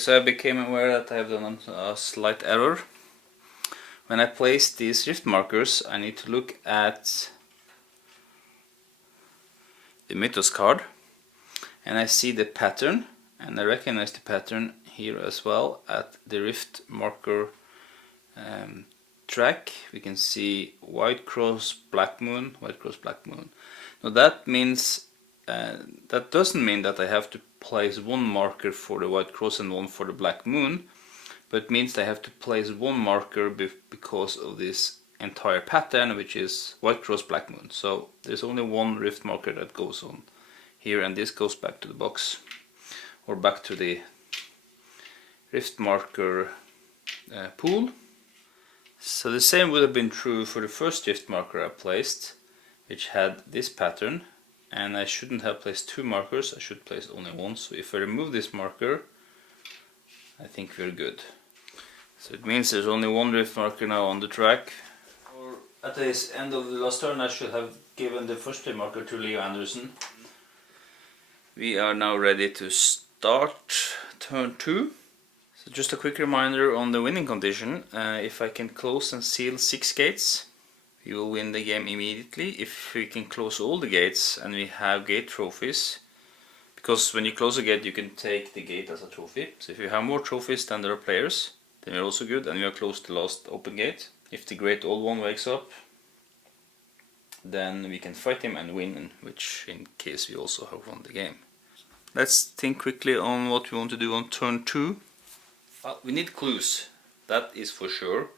so I became aware that I have done a slight error. When I place these rift markers, I need to look at the Mythos card, and I see the pattern, and I recognize the pattern here as well at the rift marker track. We can see white cross, black moon, white cross, black moon. Now that means that doesn't mean that I have to place one marker for the white cross and one for the black moon, but it means I have to place one marker because of this entire pattern, which is white cross, black moon. So there's only one rift marker that goes on here, and this goes back to the box, or back to the rift marker pool. So the same would have been true for the first rift marker I placed, which had this pattern, and I shouldn't have placed two markers, I should place only one. So if I remove this marker, I think we're good. So it means there's only one rift marker now on the track. Or at the end of the last turn I should have given the first rift marker to Leo Anderson. We are now ready to start turn 2. So just a quick reminder on the winning condition. If I can close and seal 6 gates, we will win the game immediately. If we can close all the gates and we have gate trophies, because when you close a gate you can take the gate as a trophy. So if you have more trophies than there are players, then we're also good, and we are close to the last open gate. If the Great Old One wakes up, then we can fight him and win, in which in case we also have won the game. Let's think quickly on what we want to do on turn 2. Well, we need clues, that is for sure.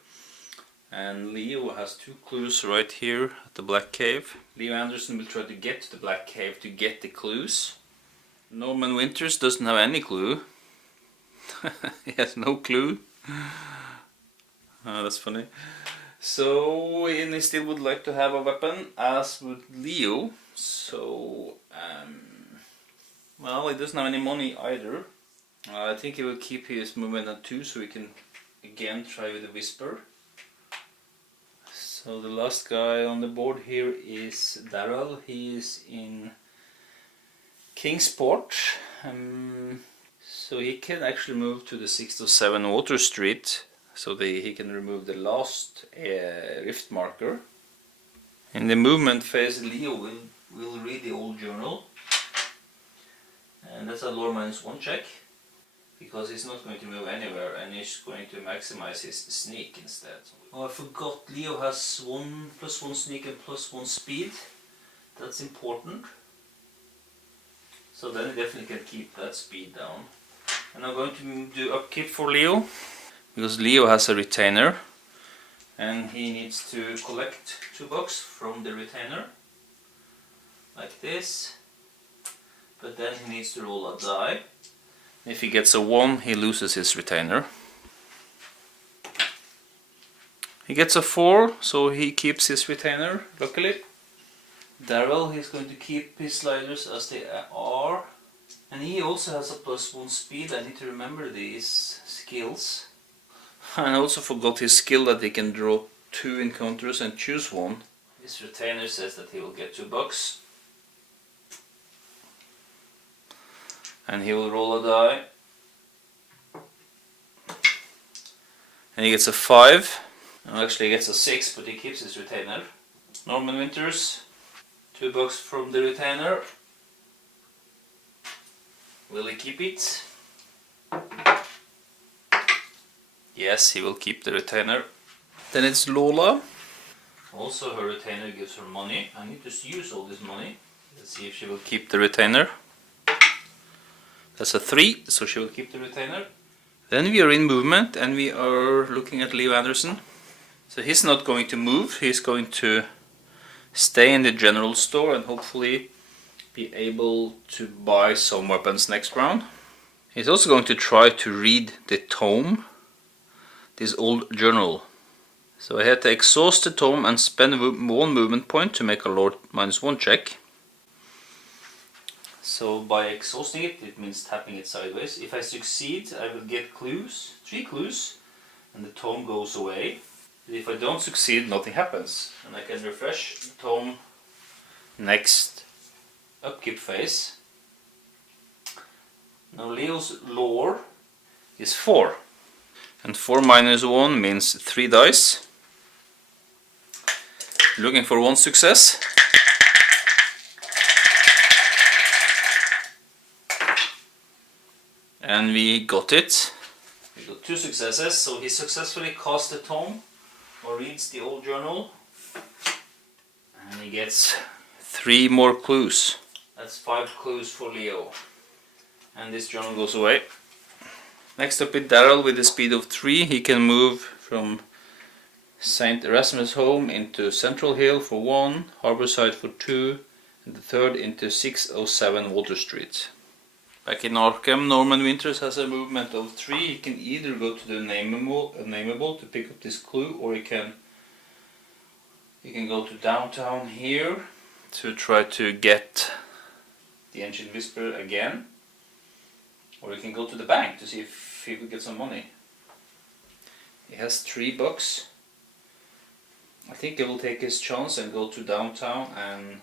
And Leo has 2 clues right here at the Black Cave. Leo Anderson will try to get to the Black Cave to get the clues. Norman Winters doesn't have any clue. He has no clue. That's funny. So, and he still would like to have a weapon, as would Leo. So, well, he doesn't have any money either. I think he will keep his movement at 2, so we can again try with the Whisper. So the last guy on the board here is Darrell. He is in Kingsport. So he can actually move to the 607 Water Street, so he can remove the last rift marker. In the movement phase, Leo will read the old journal, and that's a lore -1 check, because he's not going to move anywhere and he's going to maximize his sneak instead. Oh, I forgot, Leo has +1 sneak and +1 speed. That's important. So then he definitely can keep that speed down. And I'm going to do upkeep for Leo, because Leo has a retainer and he needs to collect 2 bucks from the retainer, like this. But then he needs to roll a die. If he gets a 1, he loses his retainer. He gets a 4, so he keeps his retainer, luckily. Darrell, he's going to keep his sliders as they are. And he also has a +1 speed. I need to remember these skills. And I also forgot his skill that he can draw 2 encounters and choose 1. His retainer says that he will get 2 bucks. And he will roll a die. And he gets a 5. No, actually he gets a 6, but he keeps his retainer. Norman Winters, 2 bucks from the retainer. Will he keep it? Yes, he will keep the retainer. Then it's Lola. Also her retainer gives her money. I need to use all this money. Let's see if she will keep the retainer. That's a 3, so she will keep the retainer. Then we are in movement and we are looking at Leo Anderson. So he's not going to move, he's going to stay in the general store and hopefully be able to buy some weapons next round. He's also going to try to read the tome, this old journal. So I had to exhaust the tome and spend 1 movement point to make a lore -1 check. So by exhausting it, it means tapping it sideways. If I succeed, I will get clues, 3 clues, and the tome goes away. If I don't succeed, nothing happens, and I can refresh the tome next upkeep phase. Now Leo's lore is 4. And 4 minus 1 means 3 dice. Looking for 1 success. And we got it. We got 2 successes, so he successfully casts the tome or reads the old journal. And he gets 3 more clues. That's 5 clues for Leo. And this journal goes away. Next up is Daryl with a speed of 3. He can move from St. Erasmus home into Central Hill for 1, Harborside for 2, and the third into 607 Water Street. Back in Arkham, Norman Winters has a movement of 3. He can either go to the nameable to pick up this clue, or he can go to downtown here to try to get the Ancient Whisper again. Or he can go to the bank to see if he could get some money. He has 3 bucks. I think he will take his chance and go to downtown and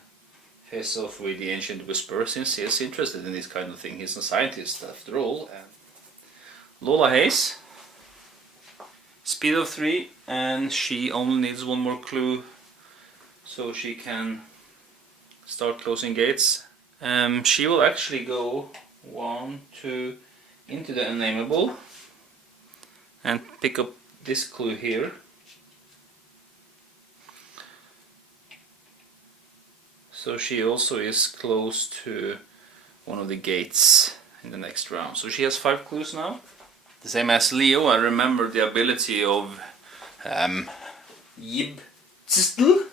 face off with the Ancient Whisperer, since he is interested in this kind of thing. He's a scientist after all. And Lola Hayes, speed of 3, and she only needs 1 more clue so she can start closing gates. She will actually go 1, 2 into the unnameable and pick up this clue here. So she also is close to one of the gates in the next round. So she has 5 clues now. The same as Leo. I remember the ability of Yib Testel.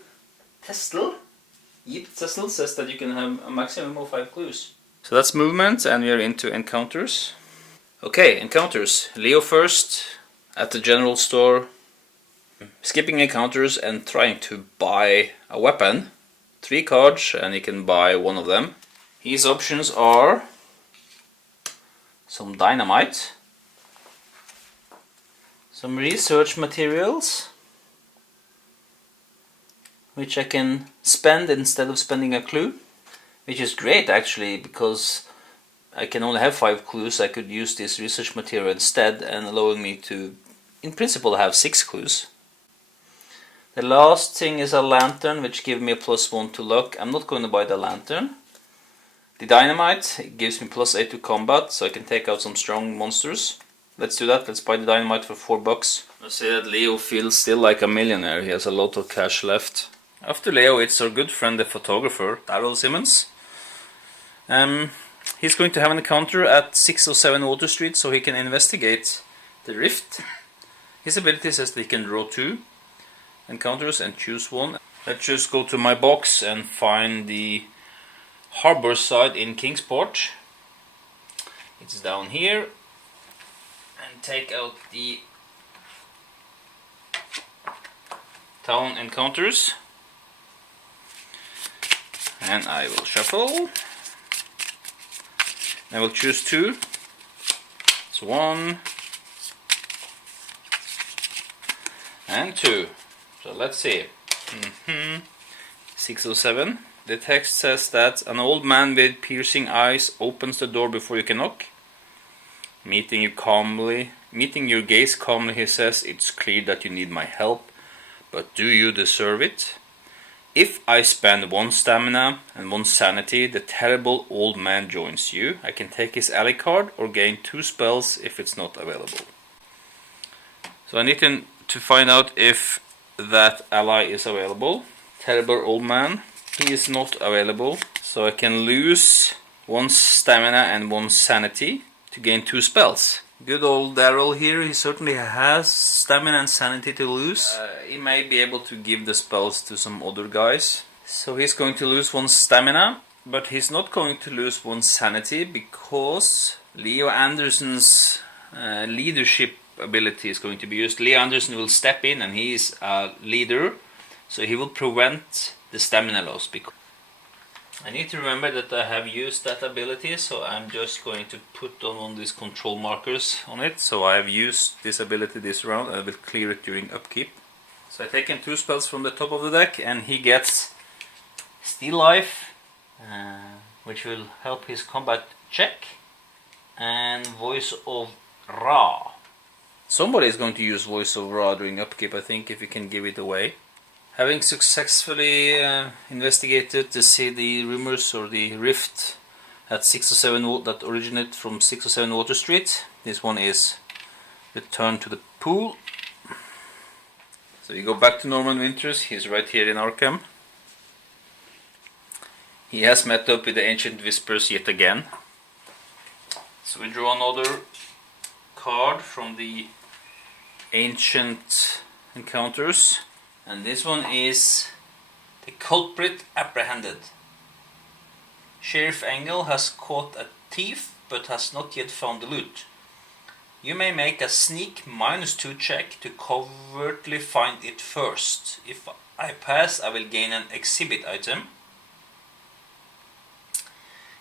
Yib Testel says that you can have a maximum of 5 clues. So that's movement, and we are into encounters. Okay, encounters. Leo first at the general store, skipping encounters and trying to buy a weapon. 3 cards, and he can buy 1 of them. His options are some dynamite, some research materials, which I can spend instead of spending a clue, which is great actually, because I can only have 5 clues. I could use this research material instead, and allowing me to, in principle, have 6 clues. The last thing is a lantern, which gives me a +1 to luck. I'm not going to buy the lantern. The dynamite gives me +8 to combat, so I can take out some strong monsters. Let's do that. Let's buy the dynamite for 4 bucks. Let's say that Leo feels still like a millionaire. He has a lot of cash left. After Leo, it's our good friend, the photographer, Daryl Simmons. He's going to have an encounter at 607 Water Street, so he can investigate the rift. His ability says that he can draw 2 encounters and choose 1. Let's just go to my box and find the harbor side in Kingsport. It's down here, and take out the town encounters, and I will shuffle. I will choose 2. It's 1 and 2. So let's see. 607. The text says that an old man with piercing eyes opens the door before you can knock. Meeting your gaze calmly, he says, "It's clear that you need my help, but do you deserve it? If I spend 1 stamina and 1 sanity, the terrible old man joins you. I can take his ally card or gain 2 spells if it's not available." So I need to find out if that ally is available. Terrible old man, he is not available, so I can lose 1 stamina and 1 sanity to gain 2 spells. Good old Daryl here, he certainly has stamina and sanity to lose. He may be able to give the spells to some other guys. So he's going to lose 1 stamina, but he's not going to lose 1 sanity, because Leo Anderson's leadership ability is going to be used. Leo Anderson will step in, and he is a leader, so he will prevent the stamina loss. I need to remember that I have used that ability, so I'm just going to put on one of these control markers on it. So I have used this ability this round, and I will clear it during upkeep. So I take in 2 spells from the top of the deck, and he gets Steal Life, which will help his combat check, and Voice of Ra. Somebody is going to use voice of Ra during upkeep, I think, if you can give it away. Having successfully investigated to see the rumors or the rift at 6 or 7 that originate from 6 or 7 Water Street, this one is returned to the pool. So you go back to Norman Winters, he's right here in Arkham. He has met up with the Ancient Whispers yet again. So we draw another card from the Ancient Encounters. And this one is the Culprit Apprehended. Sheriff Engel has caught a thief but has not yet found the loot. You may make a sneak -2 check to covertly find it first. If I pass, I will gain an exhibit item.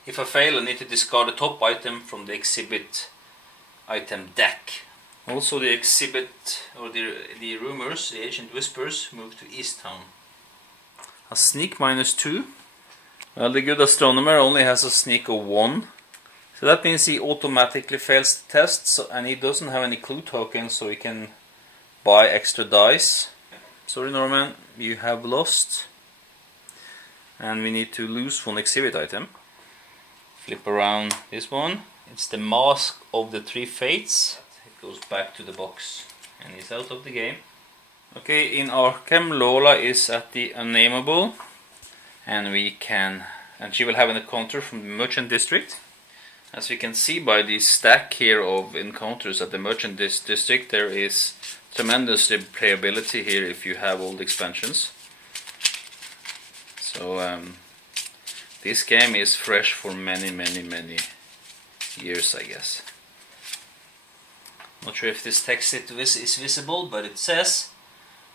If I fail, I need to discard the top item from the exhibit item deck. Also the exhibit, or the rumors, the Ancient Whispers, move to East Town. A sneak -2. Well, the good astronomer only has a sneak of 1. So that means he automatically fails the test, and he doesn't have any clue tokens, so he can buy extra dice. Sorry Norman, you have lost. And we need to lose 1 exhibit item. Flip around this one. It's the Mask of the Three Fates. It goes back to the box and he's out of the game. Okay, in Arkham, Lola is at the Unnameable, and she will have an encounter from the Merchant District. As we can see by the stack here of encounters at the Merchant District, there is tremendous replayability here if you have all the expansions. So this game is fresh for many years, I guess. Not sure if this text is visible, but it says: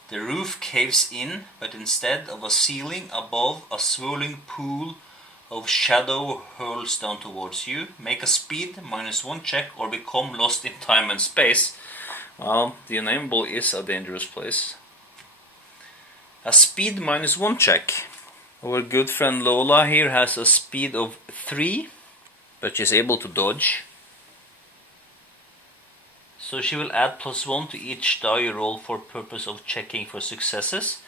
the roof caves in, but instead of a ceiling above, a swirling pool of shadow hurls down towards you. Make a speed -1 check or become lost in time and space. Well, the Unnameable is a dangerous place. A speed -1 check. Our good friend Lola here has a speed of 3, but she's able to dodge. So she will add +1 to each die you roll for purpose of checking for successes.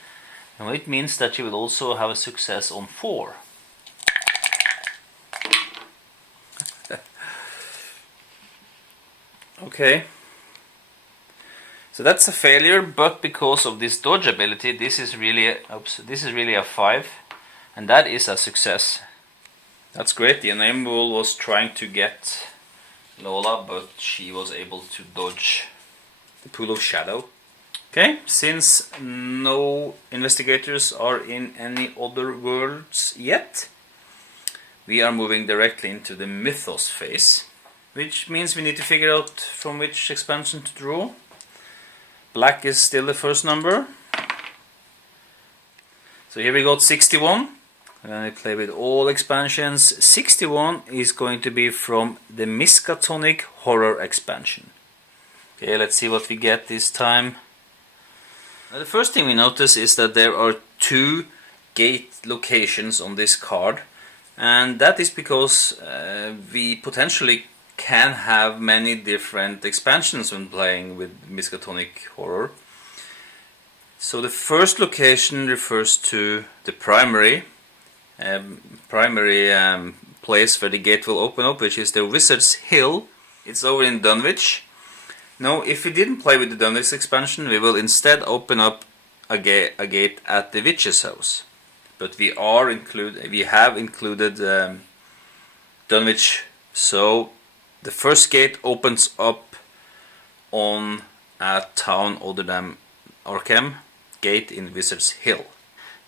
And it means that she will also have a success on 4. Okay. So that's a failure, but because of this dodge ability, this is really a 5, and that is a success. That's great. The Unnameable was trying to get Lola, but she was able to dodge the pool of shadow. Okay, since no investigators are in any other worlds yet, we are moving directly into the Mythos phase, which means we need to figure out from which expansion to draw. Black is still the first number. So here we got 61. And I play with all expansions. 61 is going to be from the Miskatonic Horror expansion. Okay, let's see what we get this time. Now, the first thing we notice is that there are 2 gate locations on this card. And that is because we potentially can have many different expansions when playing with Miskatonic Horror. So the first location refers to the primary place where the gate will open up, which is the Wizard's Hill. It's over in Dunwich. Now, if we didn't play with the Dunwich expansion, we will instead open up a gate at the Witch's House. But we have included Dunwich, so the first gate opens up on a town other than Arkham, gate in Wizard's Hill.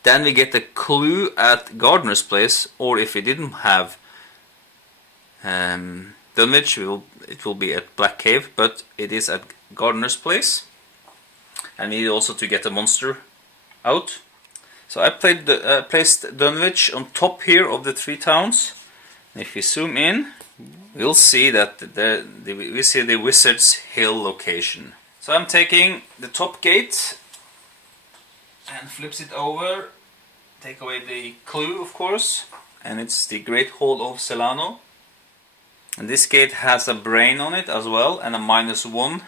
Then we get a clue at Gardener's Place, or if we didn't have Dunwich, it will be at Black Cave, but it is at Gardener's Place. And we need also to get a monster out. So I placed Dunwich on top here of the 3 towns. And if we zoom in, we'll see that we see the Wizard's Hill location. So I'm taking the top gate and flips it over, take away the clue of course, and it's the Great Hall of Celano. And this gate has a brain on it as well, and a -1.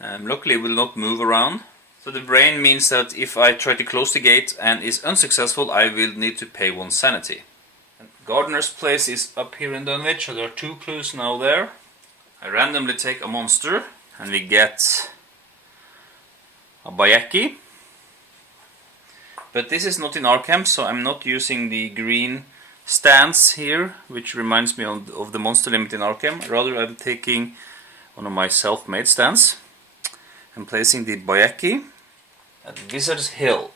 Luckily it will not move around. So the brain means that if I try to close the gate and is unsuccessful, I will need to pay 1 sanity. And Gardener's Place is up here in Dunwich, so there are 2 clues now there. I randomly take a monster, and we get a Bayeki. But this is not in Arkham, so I'm not using the green stance here, which reminds me of the monster limit in Arkham. Rather, I'm taking one of my self-made stands and placing the Bayeki at Wizard's Hill.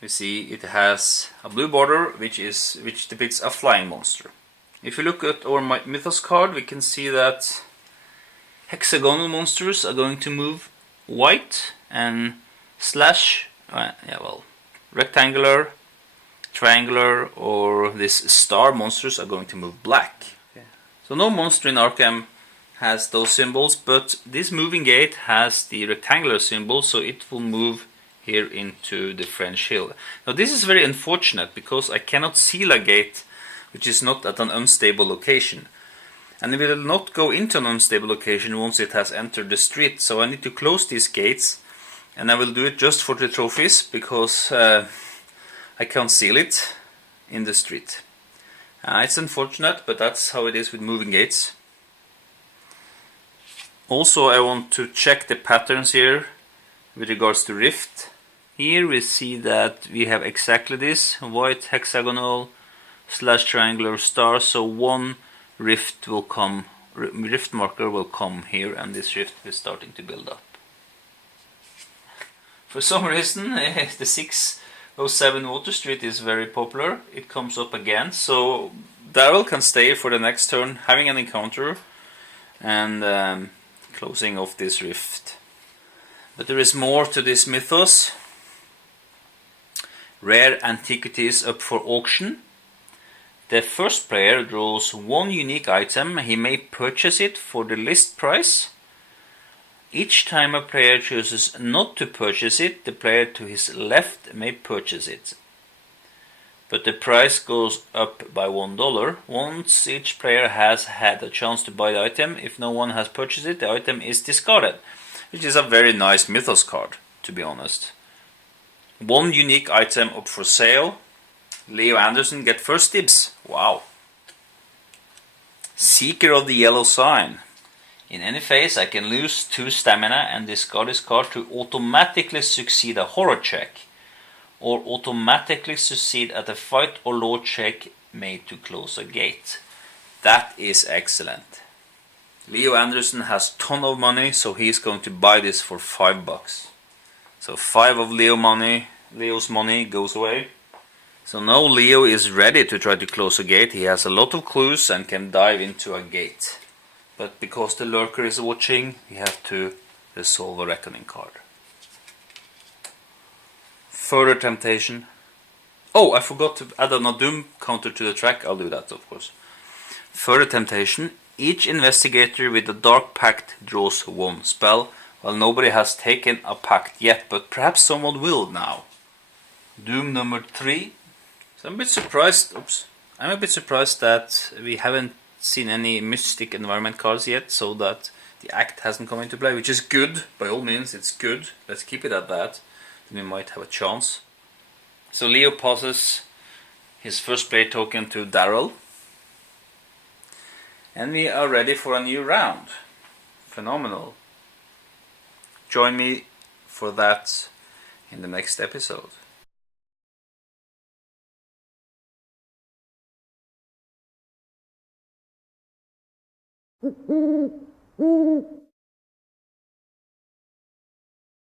You see it has a blue border which depicts a flying monster. If you look at our Mythos card, we can see that hexagonal monsters are going to move white, and rectangular, triangular, or this star monsters are going to move black. Okay. So no monster in Arkham has those symbols, but this moving gate has the rectangular symbol, so it will move here into the French Hill. Now this is very unfortunate because I cannot seal a gate which is not at an unstable location. And it will not go into an unstable location once it has entered the street, so I need to close these gates, and I will do it just for the trophies because I can't seal it in the street. It's unfortunate, but that's how it is with moving gates. Also, I want to check the patterns here with regards to rift. Here we see that we have exactly this white hexagonal / triangular star, so 1 rift will come, rift marker will come here, and this rift is starting to build up. For some reason the 607 Water Street is very popular. It comes up again, so Daryl can stay for the next turn, having an encounter and closing off this rift. But there is more to this mythos. Rare antiquities up for auction. The first player draws 1 unique item. He may purchase it for the list price. Each time a player chooses not to purchase it, the player to his left may purchase it. But the price goes up by $1. Once each player has had a chance to buy the item, if no one has purchased it, the item is discarded. Which is a very nice mythos card, to be honest. 1 unique item up for sale. Leo Anderson get first dibs. Wow. Seeker of the Yellow Sign. In any phase I can lose 2 stamina and discard this card to automatically succeed a horror check, or automatically succeed at a fight or law check made to close a gate. That is excellent. Leo Anderson has ton of money, so he's going to buy this for $5. So 5 of Leo's money goes away. So now Leo is ready to try to close a gate. He has a lot of clues and can dive into a gate. But because the lurker is watching, we have to resolve a reckoning card. Further temptation. Oh, I forgot to add a doom counter to the track. I'll do that, of course. Further temptation. Each investigator with a dark pact draws 1 spell. Well, nobody has taken a pact yet, but perhaps someone will now. Doom number 3. So I'm a bit surprised. I'm a bit surprised that we haven't seen any mystic environment cards yet, so that the act hasn't come into play, which is good. By all means, it's good. Let's keep it at that. Then we might have a chance. So Leo passes his first play token to Daryl. And we are ready for a new round. Phenomenal. Join me for that in the next episode.